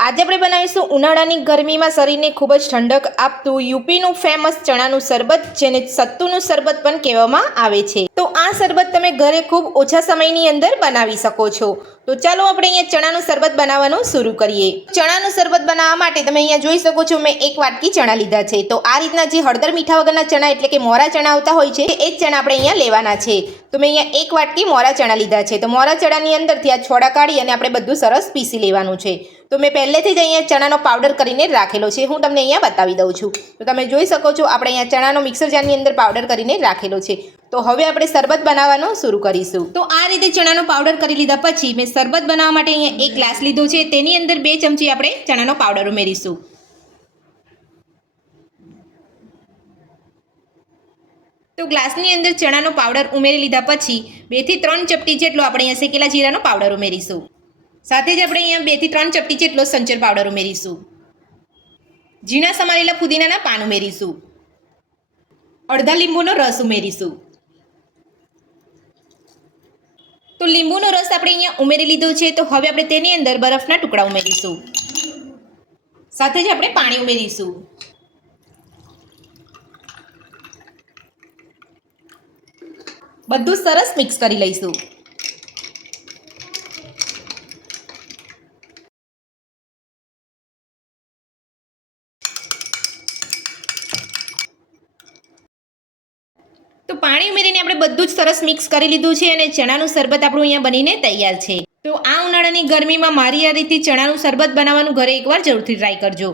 આજે આપણે બનાવીશું ઉનાળાની ગરમીમાં શરીરને ખૂબ જ ઠંડક આપતું યુપીનું ફેમસ ચણાનું શરબત, જેને સત્તુનું શરબત પણ કહેવામાં આવે છે। તો આ શરબત તમે ઘરે ખૂબ ઓછા સમયની અંદર બનાવી શકો છો। તો ચાલો આપણે અહીંયા ચણાનું શરબત બનાવવાનું શરૂ કરીએ। ચણાનું શરબત બનાવવા માટે તમે અહીંયા જોઈ શકો છો મેં એક વાટકી ચણા લીધા છે। તો આ રીતના જે હળદર મીઠા વગરના ચણા એટલે કે મોરા ચણા આવતા હોય છે એ જ ચણા આપણે અહીંયા લેવાના છે। તો મેં અહીંયા એક વાટકી મોરા ચણા લીધા છે। તો મોરા ચણાની અંદરથી આ છોડા કાઢી અને આપણે બધું સરસ પીસી લેવાનું છે। તો મેં પહેલેથી જ અહીંયા ચણાનો પાવડર કરીને રાખેલો છે, હું તમને અહીંયા બતાવી દઉં છું। તો તમે જોઈ શકો છો આપણે અહીંયા ચણાનો મિક્સર જારની અંદર પાવડર કરીને રાખેલો છે। તો હવે આપણે શરબત બનાવવાનું શરૂ કરીશું। તો આ રીતે ચણાનો પાવડર કરી લીધા પછી મેં શરબત બનાવવા માટે અહીંયા એક ગ્લાસ લીધો છે, તેની અંદર 2 ચમચી આપણે ચણાનો પાવડર ઉમેરીશું। તો ગ્લાસની અંદર ચણાનો પાવડર ઉમેરી લીધા પછી 2 થી 3 ચપટી જેટલો આપણે અહીંયા શેકેલા જીરાનો પાવડર ઉમેરીશું। સાથે જ આપણે અહીંયા 2 થી 3 ચપટી જેટલો સંચર પાવડર ઉમેરીશું। ઝીણા સમારેલા ફુદીનાના પાન ઉમેરીશું। અડધા લીંબુનો રસ ઉમેરીશું। તો લીંબુનો રસ આપણે અહીંયા ઉમેરી લીધો છે। તો હવે આપણે તેની અંદર બરફના ટુકડા ઉમેરીશું। સાથે જ આપણે પાણી ઉમેરીશું। બધું સરસ મિક્સ કરી લઈશું। તો પાણી ઉમેરીને આપણે બધું જ સરસ મિક્સ કરી લીધું છે અને ચણાનું શરબત આપણું અહીંયા બનીને તૈયાર છે। તો આ ઉનાળાની ગરમીમાં મારી આ રીતે ચણાનું શરબત બનાવવાનું ઘરે એકવાર જરૂરથી ટ્રાય કરજો।